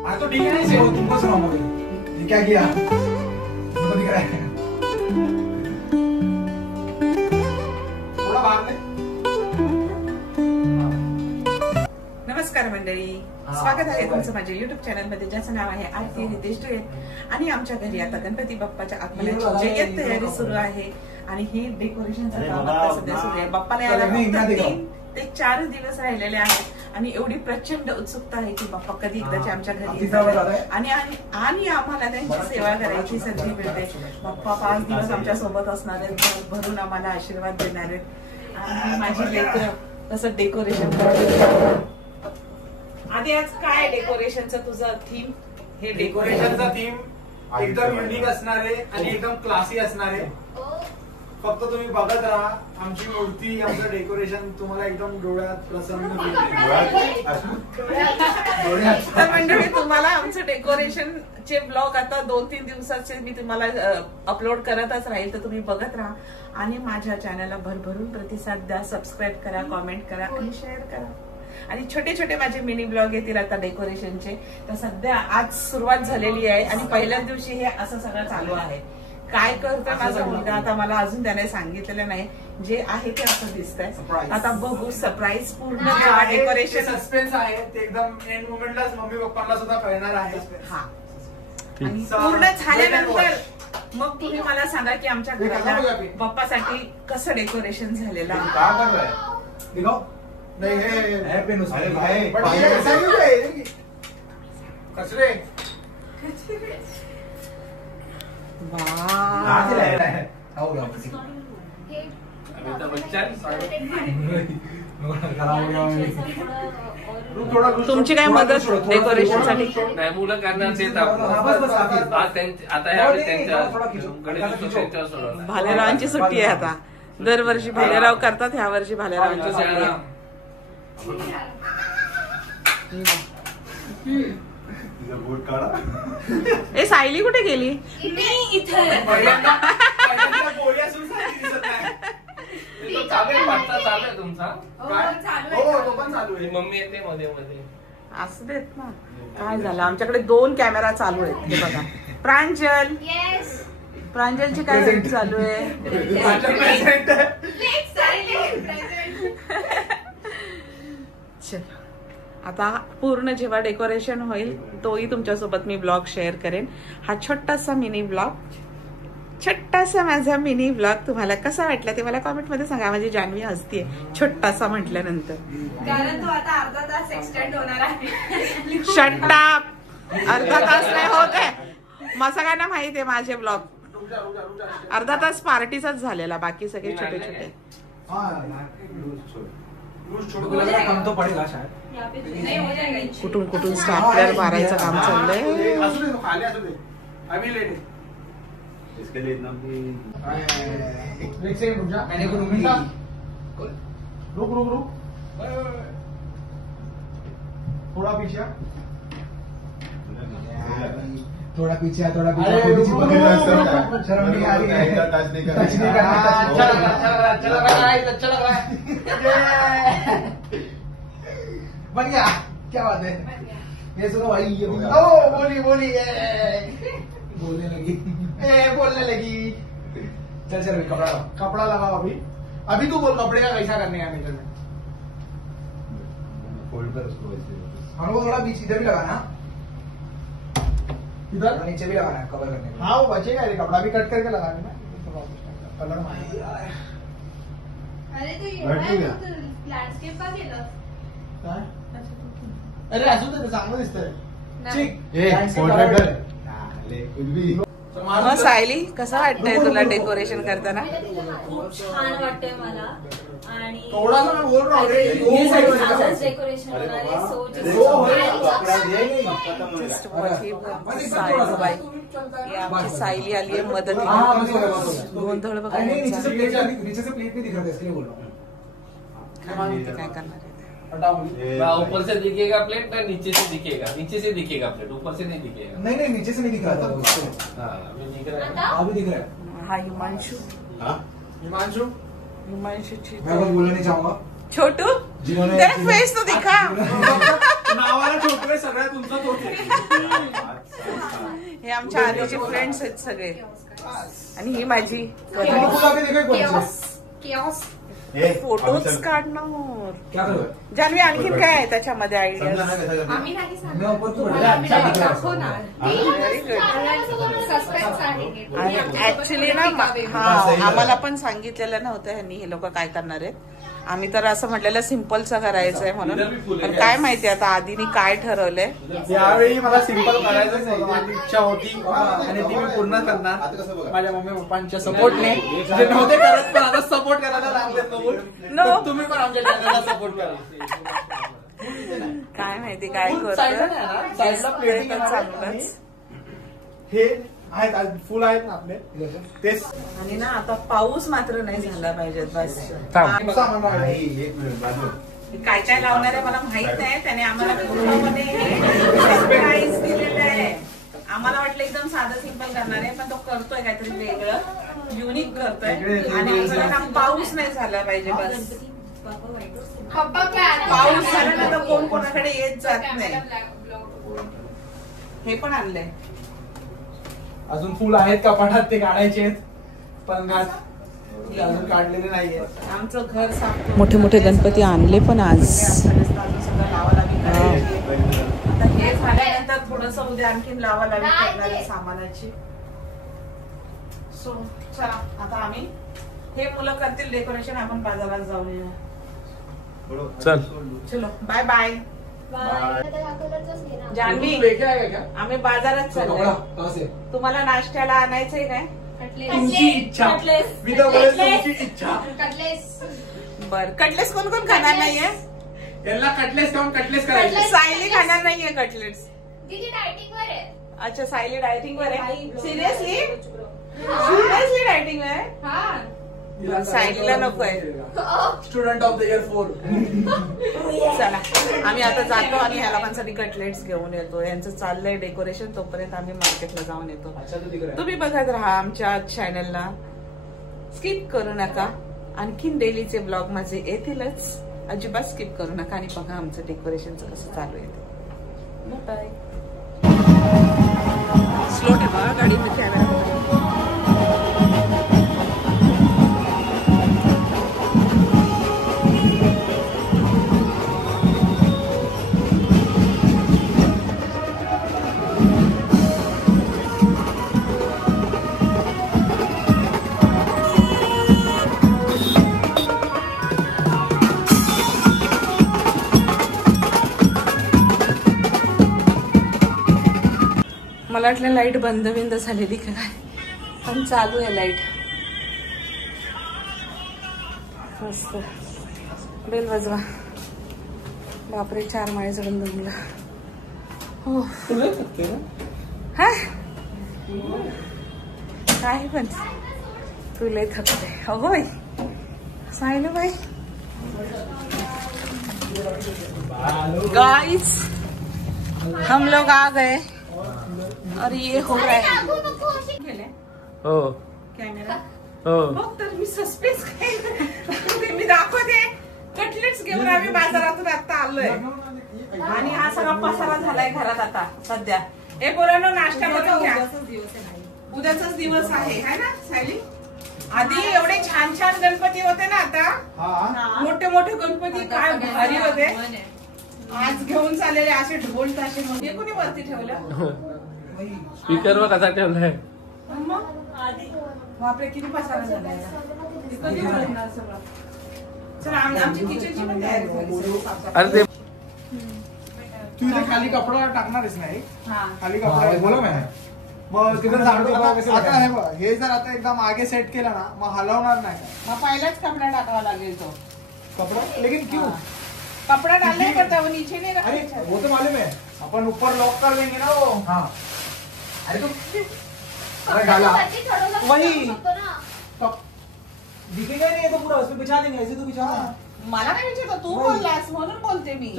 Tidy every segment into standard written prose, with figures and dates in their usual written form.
तो ठीक है नहीं तुमको सुनाऊंगा ये क्या किया तो दिख रहा है थोड़ा बाहर ले। नमस्कार मंडळी, स्वागत आहे तुमचं माझ्या युट्यूब चॅनल मध्ये, ज्याचं नाव आहे आरती रितेश डोळे. आणि आमच्या घरी आता गणपती बाप्पाच्या आगमनाची जय्यत तयारी सुरू आहे आणि ही डेकोरेशनचं काम आता सध्या सुरू आहे. बाप्पाला यायला फक्त 3 ते 4 दिवस राहिलेले आहेत आणि एवढी प्रचंड उत्सुकता आहे की बाप्पा कधी एकदाच्या आमच्या घरी येतात आणि आम्हाला त्यांची सेवा करायची संधी मिळते. बाप्पा 5 दिवस आमच्या सोबत असणार आहेत, भरून आम्हाला आशीर्वाद देणार आहेत आणि माझी लेकरं तसं डेकोरेशन. आधी आज काय डेकोरेशनचं तुझं थीम? हे डेकोरेशनचा थीम एकदम युनिक असणार आहे आणि एकदम क्लासी असणार आहे. फक्त तुम्ही बघत राहा आमची मूर्ती, आमचं डेकोरेशन तुम्हाला एकदम डोळ्यात प्रसन्न तर मंडळी, तुम्हाला आमचं डेकोरेशनचे ब्लॉग आता 2-3 दिवसाचे मी तुम्हाला अपलोड करतच राहील, तर तुम्ही बघत राहा आणि माझ्या चॅनलला भरभरून प्रतिसाद द्या. सबस्क्राईब करा, कॉमेंट करा आणि शेअर करा. आणि छोटे छोटे माझे मिनी ब्लॉग येतील आता डेकोरेशनचे. तर सध्या आज सुरुवात झालेली आहे आणि पहिल्याच दिवशी हे असं सगळं चालू आहे. काय करतोय माझा मुलगा आता मला अजून त्याने सांगितलेलं नाही, जे आहे ते असं दिसतंय. आता बघू सरप्राईज पूर्ण डेकोरेशन सस्पेन्स आहे ते एकदम एंड मोमेंटलाच मम्मी पप्पांना सुद्धा कळणार आहे. हा, आणि पूर्ण झाल्यानंतर मग तुम्ही मला सांगा की आमच्या घराला बाप्पासाठी कसं डेकोरेशन झालेलं आहे. नहीं है पेन उसमें। अरे भाई बट ये ऐसा क्यों है? कचरे वाह कहां से लाया है? आओ ना अभी तो बच्चा तुमची काय मदत डेकोरेशन साठी? नाही, मुलं करणार ते आता यावेळी त्यांच्या गणेशोत्सवाच्या सोडवणार. भालेरावांची सुट्टी आहे आता. दरवर्षी भालेराव करतात, ह्या वर्षी भालेरावांची सुट्टी आहे. ए सायली कुठे गेली? मम्मी येते मध्ये मध्ये. असं देत ना, काय झालं आमच्याकडे 2 कॅमेरा चालू आहेत. हे बघा, प्रांजल प्रांजलची काय चालू आहे? आता पूर्ण जेव्हा डेकोरेशन होईल तोही तुमच्यासोबत मी ब्लॉग शेअर करेन. हा छोटासा मिनी ब्लॉग, छोटासा माझा मिनी ब्लॉग तुम्हाला कसा वाटला ते मला कॉमेंट मध्ये सांगा. माझी जान्हवी हसतीये छोटासा म्हटल्यानंतर, कारण तो आता अर्धा तास एक्सटेंड होणार आहे. शट अप, अर्धा तास नाही होत आहे. मग सगळ्यांना माहिती आहे माझे ब्लॉग अर्धा तास पार्टीचाच झालेला, बाकी सगळे छोटे छोटे. तो पडेगा शायद. कुठून कुठून स्टार्टर मारायचं काम चाललंय. इसके लिए इतना भी एक सेकंड रुक जा, मैंने को मिनट रुक रुक रुक थोड़ा पीछे, थोड़ा पीछे, थोड़ा पीछे. शर्म नहीं आ रही है? टच नहीं करना. अच्छा लग रहा है. बढ़िया, क्या बात है. ये सुनो भाई, ये बोली बोलने लगी. चल कपड़ा लगाओ. अभी तू बोल कपड़े का कैसा करने का मेरे में. फोल्ड कर उसको वैसे. हमको थोड़ा बीच इधर भी लगाना, इधर नीचे भी लगाना है कवर करने के लिए. हाँ, वो बचेगा, ये कपड़ा भी कट करके लगा देना. कलर अरे तो लँडस्केप का केलं? अरे अजून तर चांगलं दिसतंय. मग सायली, कसं वाटतंय तुला डेकोरेशन करताना? खूप छान वाटतंय मला. आणि थोडासा बोल रहा हूं डेकोरेशन होणार आहे. आमची सायली आली आहे मदतीला. गोंधळ बघा, नीचे से प्लेट भी दिख रहा था, इसलिए बोल रहा हूँ. काय करणार आहे. ऊपर से दिखेगा प्लेट ना नीचे से दिखेगा? नीचे से दिखेगा प्लेट, ऊपर से नहीं दिखेगा. नहीं नीचे से नहीं दिख रहा था. अभी दिख रहा है, अभी दिख रहा है. हा हिमांशू. हिमांशूची मैं कुछ बोलना नहीं चाहूंगा. छोटू तेरा फेस तो दिखा. नावाला छोटू आहे, सगळ्यात उंच तोच आहे. आमच्या आधीचे फ्रेंड्स आहेत सगळे आणि ही माझी फोटोज काढणार. जान्हवी आणखीन काय आहे त्याच्यामध्ये आयडिया? आम्ही नाही सांगणार. दाखवणार. सस्पेन्स आहे. ऍक्च्युली ना आम्हाला पण सांगितलेलं नव्हतं ह्यांनी हे लोक काय करणार आहेत. आम्ही तर असं म्हटलेलं सिम्पलचं करायचंय म्हणून, पण काय माहिती आता आधीनी काय ठरवलंय. यावेळी मला सिम्पल करायचं नाही, माझी इच्छा होती आणि ती मी पूर्ण करणार माझ्या मम्मी पप्पांच्या सपोर्टने. जे नव्हते करत पण आता सपोर्ट करायला लागले. तुम्ही पण आमच्या चॅनलला सपोर्ट करा. काय माहिती काय करतो. चांगलंच हे आहेत फुल आहेत ना आपले तेच. आणि ना आता पाऊस मात्र नाही झाला पाहिजे बस. काय काय लावणार आहे मला माहित नाही. त्याने आम्हाला पूर्णपणे सरप्राईज दिलेलं आहे. आम्हाला वाटलं एकदम साधं सिंपल करणार आहे, पण तो करतोय काहीतरी वेगळं युनिक करतोय. आणि ना पाऊस नाही झाला पाहिजे बस. पाऊस झाला ना तर कोण कोणाकडे येत जात नाही. हे पण आणलंय. अजून फुल आहेत कपाटात, ते काढायचे आहेत पण अजून काढलेले नाहीये. आमचं घर साफ. मोठे मोठे गणपती आणले पण आज. आता हे झाल्यानंतर थोडस उद्या आणखीन लावालावी करणार आहे सामानाची. सो चला आता आम्ही हे मुलं करतील डेकोरेशन, आपण बाजारात जाऊन येऊ. चल चलो बाय बाय. जान्हवी आम्ही बाजारात चाललोय. तुम्हाला नाश्त्याला आणायचंय काय? तुमची इच्छा. मी तर बोलेल तुमची इच्छा. बर कटलेस कोण कोण खाणार नाहीये? यांना कटलेस खाऊन कटलेस करायचे. सायली खाणार नाहीये कटलेट्स. दीदी डायटिंग वर आहे. अच्छा सायली डायटिंग वर आहे. सिरियसली सिरियसली डायटिंग आहे. हा सायलीला नकोय. Student of the year 4. चला आम्ही आता जातो आणि ह्या लोकांसाठी कटलेट्स घेऊन येतो. यांचं चाललंय डेकोरेशन, तोपर्यंत आम्ही मार्केटला जाऊन येतो. तुम्ही बघत राहा आमच्या चॅनलला, स्किप करू नका. आणखीन डेलीचे ब्लॉग माझे येतीलच, अजिबात स्किप करू नका. आणि बघा आमचं डेकोरेशनचं कसं चालू आहे. बाय. स्लो ठेवा गाडीमध्ये कॅमेरा. मला वाटलं लाईट बंद बिंद झालेली का काय, पण चालू आहे लाईट. मस्त. बेल वाजवा. बापरे 4 माळे चढून जमला. हो हा काय पण तुला थकते. होय सायलू बाई. गाइस हम लोग आ गए और ये हो रहा है. हो कॅमेरा हो बघ तर मी सस्पेन्स मी दाखवते. कटलेट्स घेऊन आम्ही बाजारातून आता आलोय आणि हा सगळा पसारा झालाय घरात आता सध्या. हे पोरांनो नाश्ता करून घ्या. उद्याचाच दिवस आहे है ना सायली? आधी एवढे छान छान गणपती होते ना, आता मोठे मोठे गणपती काय भारी होते. आज घेऊन चाललेले असे ढोल ताशे. म्हणजे कोणी वरती ठेवलं? स्पीकर वर कसा ठेवलाय? बापरे किती पसारा झालाय. कधी बनवणार सगळं? चला आमची किचनची पण तयारी झाली. अरे ते तू इथे खाली कपडा टाकणारच नाही. खाली कपडा बोला मी मग तिथे झाडू. आता हे जर आता एकदा मागे सेट केला ना मग हलवणार नाही. मग पहिलाच कपडा टाकावा लागेल तो कपड़ा. लेकिन क्यों कपड़ा डालने का था वो नीचे नहीं रखा. अरे वो तो मालूम है, अपन ऊपर लॉक कर देंगे ना वो. हाँ अरे तो अरे डाला वही दिखेगा नहीं तो पूरा उसमें बिछा देंगे. ऐसे तो बिछाना. मला नाही विचारत, तू बोललास म्हणून बोलते मी.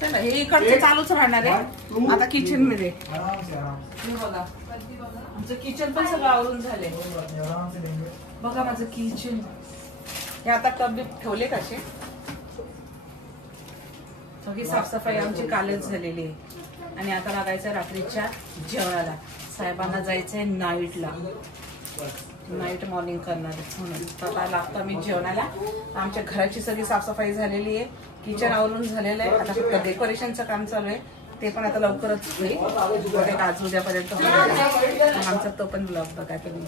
चला हे इकडचं चालूच राहणार आहे. आता किचन मध्ये बघा आमचं किचन पण सगळं आवरून झालंय. बघा माझं किचन. हे आता टब ठेवले कसे. सगळी साफसफाई आमची कालच झालेली आहे. आणि आता लागायचं रात्रीच्या जेवणाला. साहेबांना जायचंय नाईटला, नाईट मॉर्निंग करणार म्हणून आता लागतं मी जेवणाला. आमच्या घराची सगळी साफसफाई झालेली आहे, किचन आवरून झालेलं आहे. आता फक्त डेकोरेशनचं काम चालू आहे, ते पण आता लवकरच होईल. आज उद्यापर्यंत आमचा तो पण ब्लॉग बघा तुम्ही.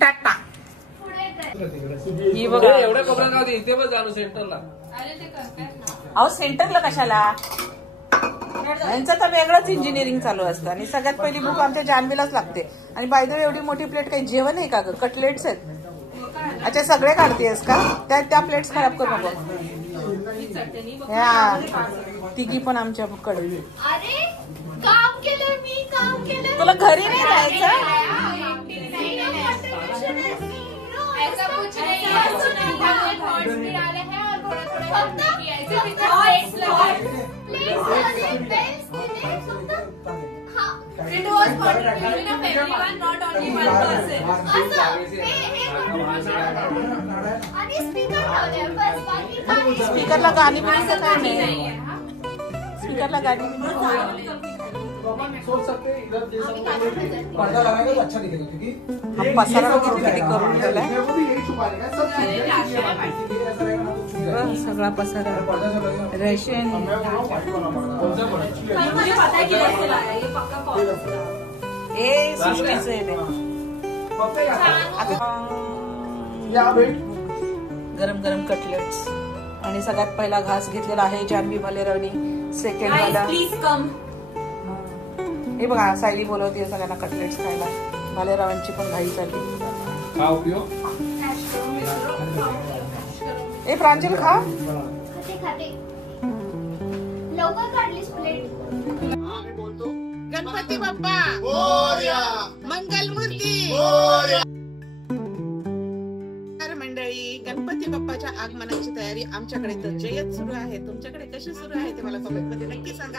टाटा. ही बघा एवढ्या कोपऱ्यात राहते इथे पण जाणू सेंटरला. अहो सेंटरला कशाला, यांचं तर वेगळंच इंजिनिअरिंग चालू असतं. आणि सगळ्यात पहिली बुक आमच्या जान्हवीलाच लागते. आणि बाय द वे एवढी मोठी प्लेट काही जेवण आहे का ग? कटलेट्स आहेत. अच्छा सगळे काढतेस का? त्या प्लेट्स खराब करू नको. तिघी पण आमच्या कडे. अरे काम केलं मी, काम केलं. तुला घरी नाही जायचं? ऐसा कुछ नहीं है, थॉट्स भी डाले हैं और थोड़ा थोड़ा भी ऐसे भी प्लेट्स लगे, हाँ it was for everyone, not only one person. आणि स्पीकर लावले बस, बाकी काही स्पीकरला गाणी बिणी काय नाही. स्पीकरला गाणी बिणी सोच सकते हैं इधर दे सकते हैं, पर्दा लगाएंगे तो अच्छा दिखेगा क्योंकि पसारा किती करून ठेवलाय. मेरे को भी यही छुपाने का सब चीजें ऐसा रहेगा ना तो छुप जाएगा. सगळा पसारा पर्दा सब लगेगा. रेशन. मैं बोल रहा हूं व्हाइट वाला पर्दा. कौन सा पर्दा? मुझे पता है कि कैसे लाया, ये पक्का कॉल. ए सृष्टीचं आहे ते. या वेट. गरम गरम कटलेट्स. आणि सगळ्यात पहिला घास घेतलेला आहे जान्हवी भालेरावनी. सेकंड वाला प्लीज कम. हे बघा सायली बोलवते सगळ्यांना कटलेट्स खायला. भालेरावांची पण घाई चालली. खाओ पिओ. ए प्रांजल खा. खाते खाते लवकर काढलीस प्लेट. गणपती बाप्पा मंगलमूर्ती. मंडळी गणपती बाप्पाच्या आगमनाची तयारी आमच्याकडे तर जय्यत सुरू आहे. तुमच्याकडे कशी सुरू आहे ते मला कमेंट मध्ये नक्की सांगा.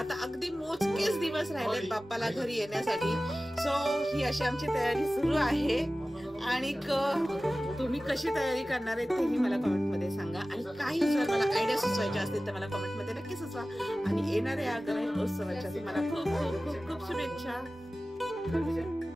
आता अगदी मोजकेच दिवस राहिलेत बाप्पाला घरी येण्यासाठी. सो ही अशी आमची तयारी सुरू आहे. आणि तुम्ही कशी तयारी करणार आहे तेही मला कमेंट मध्ये सांगा. आणि काही जर मला आयडिया सुचवायच्या असतील तर मला कमेंट मध्ये नक्की सुचवा. आणि येणाऱ्या गणेश उत्सवाच्या तुम्हाला खूप खूप खूप खूप शुभेच्छा.